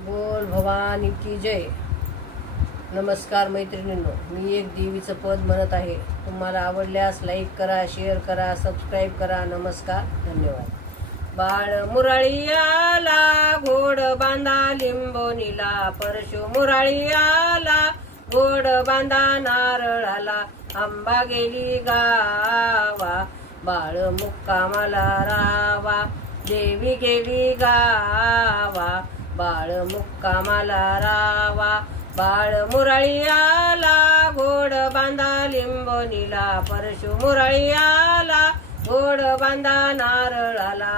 बोल भवानी की जय। नमस्कार मैत्रिणींनो, मी एक देवीचं पद म्हणत आहे। तुम्हाला आवडल्यास लाईक करा, शेअर करा, सबस्क्राईब करा। नमस्कार, धन्यवाद। बाळ मुरळी आला, घोड बांधा लिंबोनीला, परशु मुरळी आला, घोड बांधा नारळाला, आंबा गेली गावा, बाळ मुक्कामाला रावा, देवी गेली गावा, बाळ मुक्कामाला रावा, बाळ मुरळी आला, घोड बांधा लिंबोनीला, परशु मुरळी आला, घोड बांधा नारळाला,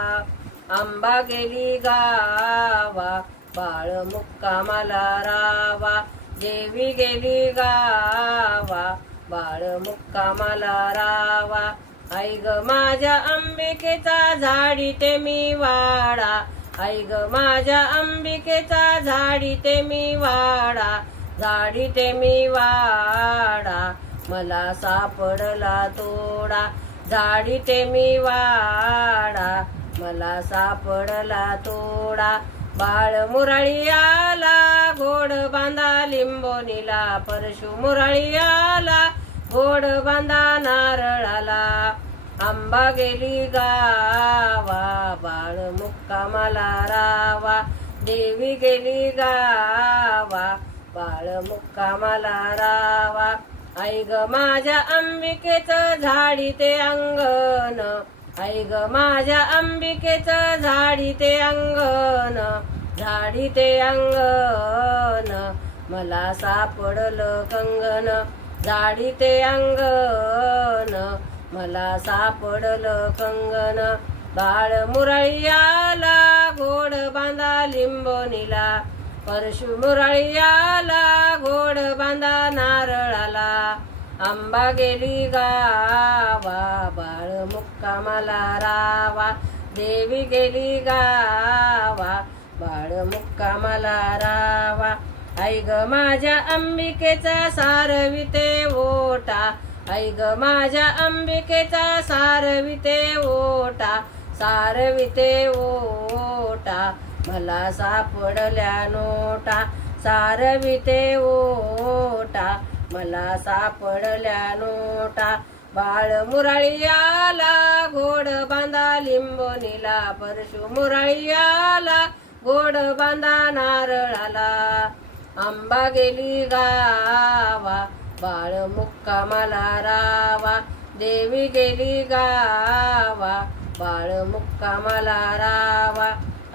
आंबा गेली गावा, बाळ मुक्कामाला रावा, देवी गेली गावा, बाळ मुक्कामाला रावा। आई ग माझ्या अंबिकेचा झाडीते मी वाडा, आई ग माझ्या अंबिकेचा झाडीते मी वाडा, झाडीते मी वाडा, मला सापडला तोडा, झाडीते मी वाडा, मला सापडला तोडा। बाळ मुरळी आला, घोड बांधा लिंबोनीला, परशु मुरळी आला, घोड बांधा नारळाला, आंबा गेली गावा, बाळ मुक्कामाला रावा, देवी गेली गावा, बाळ मुक्कामाला रावा। आई ग माझ्या अंबिकेचं झाडीते अंगण, आई ग माझ्या अंबिकेचं झाडीते अंगण, झाडीते अंगण, मला सापडलं कंगन, झाडीते अंगण, मला सापडलं कंगन। बाळ मुरळी आला, घोड बांधा लिंबोनीला, परशु मुरळी आला, घोड बांधा नारळाला, आंबा गेली गावा, बाळ मुक्कामाला रावा, देवी गेली गावा, बाळ मुक्कामाला रावा। आई ग माझ्या अंबिकेचा सारविते ओटा, आई ग माझ्या अंबिकेचा सारविते ओटा, सारविते ओटा, मला सापडल्या नोटा, सारविते ओटा, मला सापडल्या नोटा। बाळ मुरळी आला, घोड बांधा लिंबोनीला, परशु मुरळी आला, घोड बांधा नारळाला, आंबा गेली गावा, बाळ मुक्कामाला रावा, देवी गेली गावा, बाळ मुक्कामाला रावा।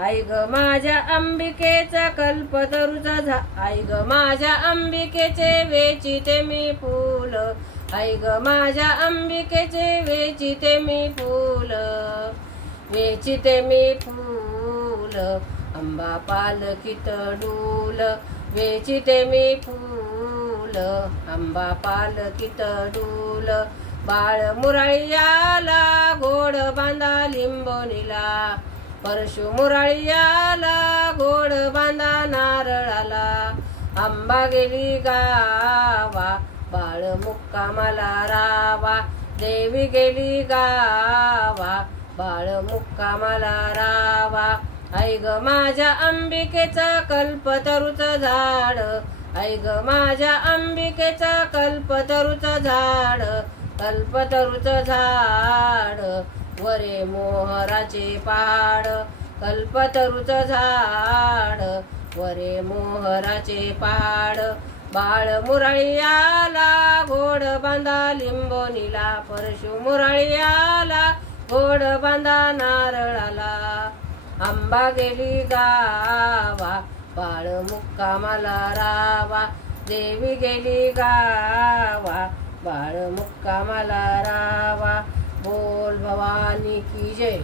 आई ग माझ्या अंबिकेचा कल्पतरूचा आई ग माझ्या अंबिकेचे वेचिते मी फूल, आई ग माझ्या अंबिकेचे वेचिते मी फूल, वेचिते मी फूल, आंबा पालखीत डूल, वेचिते मी फूल, आंबा पालखीत डूल। बाळ मुरळी आला, घोड बांधा लिंबोनीला, परशु मुरळी आला, घोड बांधा नारळाला, आंबा गेली गावा, बाळ मुक्कामाला रावा, देवी गेली गावा, बाळ मुक्कामाला रावा। आई ग माझ्या अंबिकेचं कल्पतरूचं झाड, आई ग माझ्या अंबिकेचं कल्पतरूचं झाड, कल्पतरूचं झाड, वरे मोहराचे पहाड, कल्पतरूचं झाड, वरे मोहराचे पहाड। बाळ मुरळी आला, घोड बांधा लिंबोनीला, परशु मुरळी आला, घोड बांधा नारळाला, आंबा गेली गावा, बाळ मुक्कामाला रावा, देवी गेली गावा, बाळ मुक्कामाला रावा। बोल भवानी की जय।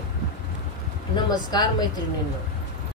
नमस्कार मैत्रिणींनो।